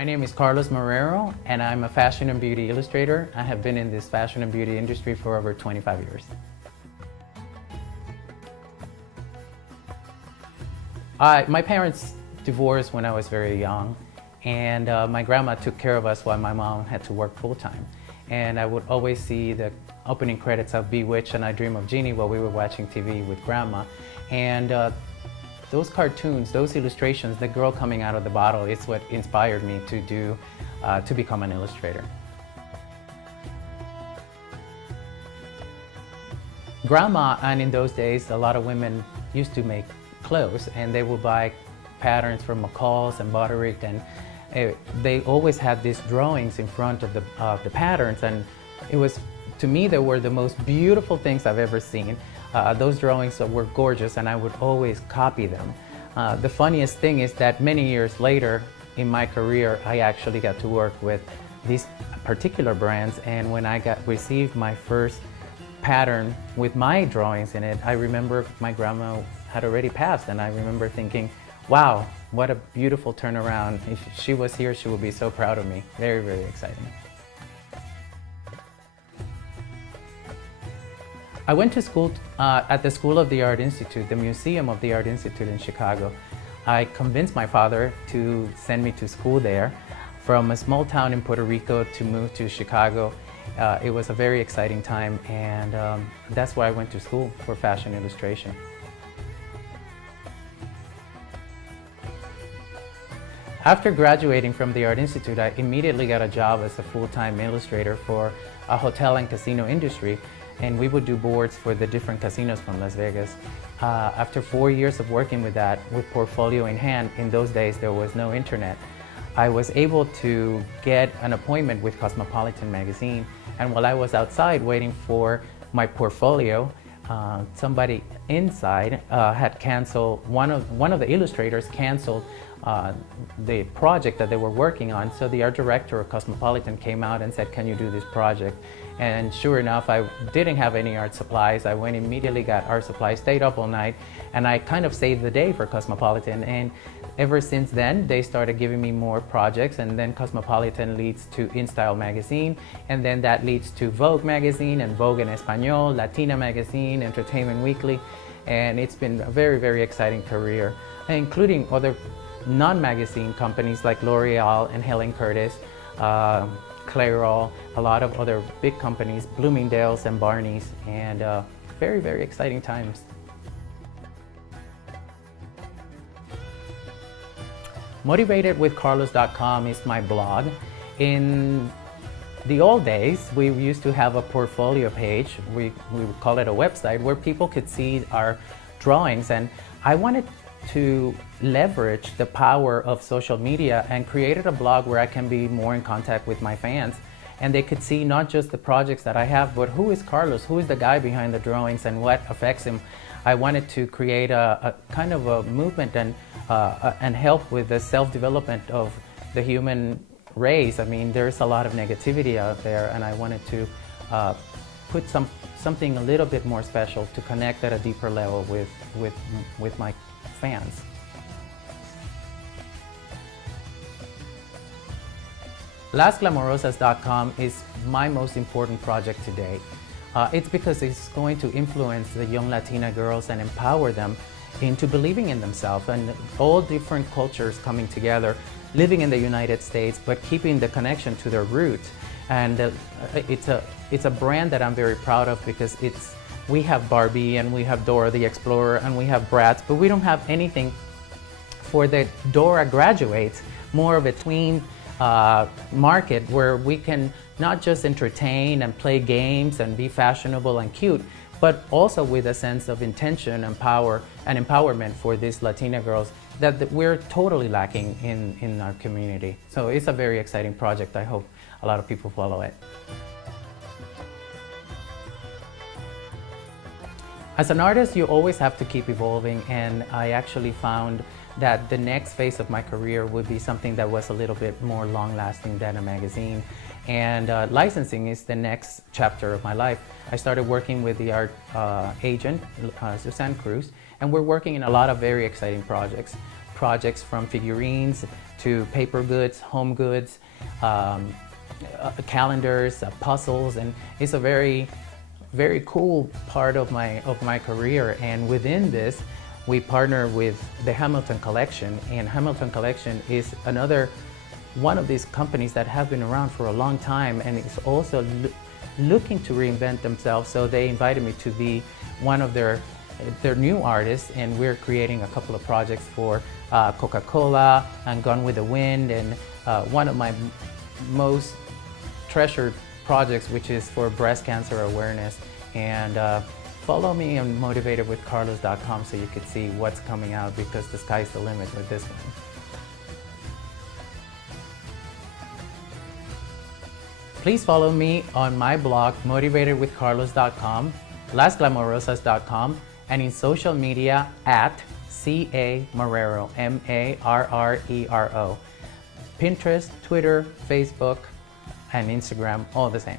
My name is Carlos Marrero, and I'm a fashion and beauty illustrator. I have been in this fashion and beauty industry for over 25 years. My parents divorced when I was very young, and my grandma took care of us while my mom had to work full-time. And I would always see the opening credits of Bewitched and I Dream of Jeannie while we were watching TV with grandma. And those cartoons, those illustrations, the girl coming out of the bottle is what inspired me to become an illustrator. Grandma, and in those days, a lot of women used to make clothes, and they would buy patterns from McCall's and Butterick, and they always had these drawings in front of the patterns, and it was, to me, they were the most beautiful things I've ever seen. Those drawings were gorgeous, and I would always copy them. The funniest thing is that many years later in my career, I actually got to work with these particular brands, and when I received my first pattern with my drawings in it, I remember my grandma had already passed, and I remember thinking, wow, what a beautiful turnaround. If she was here, she would be so proud of me. Very, very exciting. I went to school at the School of the Art Institute, the Museum of the Art Institute in Chicago. I convinced my father to send me to school there. From a small town in Puerto Rico to move to Chicago, it was a very exciting time, and that's why I went to school for fashion illustration. After graduating from the Art Institute, I immediately got a job as a full-time illustrator for a hotel and casino industry, and we would do boards for the different casinos from Las Vegas. After 4 years of working with that, with portfolio in hand, in those days there was no internet, I was able to get an appointment with Cosmopolitan magazine, and while I was outside waiting for my portfolio, somebody inside had canceled, one of the illustrators canceled the project that they were working on. So the art director of Cosmopolitan came out and said, can you do this project? And sure enough, I didn't have any art supplies. I went immediately, got art supplies, stayed up all night, and I kind of saved the day for Cosmopolitan. And ever since then, they started giving me more projects, and then Cosmopolitan leads to InStyle magazine, and then that leads to Vogue magazine and Vogue en Español, Latina magazine, Entertainment Weekly, and it's been a very, very exciting career, including other non-magazine companies like L'Oreal and Helen Curtis, Clairol, a lot of other big companies, Bloomingdale's and Barney's, and very, very exciting times. MotivatedWithCarlos.com is my blog. In the old days, we used to have a portfolio page, we would call it a website, where people could see our drawings, and I wanted to leverage the power of social media and created a blog where I can be more in contact with my fans, and they could see not just the projects that I have, but who is Carlos, who is the guy behind the drawings, and what affects him. I wanted to create a kind of a movement and help with the self-development of the human race. I mean, there's a lot of negativity out there, and I wanted to put something a little bit more special to connect at a deeper level with my fans. LasGlamorosas.com is my most important project to date. It's because it's going to influence the young Latina girls and empower them into believing in themselves, and all different cultures coming together, living in the United States, but keeping the connection to their roots. And it's a brand that I'm very proud of, because we have Barbie, and we have Dora the Explorer, and we have Bratz, but we don't have anything for the Dora graduates, more of a tween market where we can not just entertain and play games and be fashionable and cute, but also with a sense of intention and power and empowerment for these Latina girls that we're totally lacking in our community. So it's a very exciting project. I hope a lot of people follow it. As an artist, you always have to keep evolving, and I actually found that the next phase of my career would be something that was a little bit more long-lasting than a magazine. And licensing is the next chapter of my life. I started working with the art agent, Suzanne Cruz, and we're working in a lot of very exciting projects. projects from figurines to paper goods, home goods, calendars, puzzles, and it's a very cool part of my career. And within this, we partner with the Hamilton Collection, and Hamilton Collection is another one of these companies that have been around for a long time and is also looking to reinvent themselves. So they invited me to be one of their new artists, and we're creating a couple of projects for Coca-Cola and Gone with the Wind, and one of my most treasured projects, which is for breast cancer awareness. And follow me on motivatedwithcarlos.com so you can see what's coming out, because the sky's the limit with this one. Please follow me on my blog, motivatedwithcarlos.com, lasglamorosas.com, and in social media at CA Marrero, Marrero. Pinterest, Twitter, Facebook, and Instagram, all the same.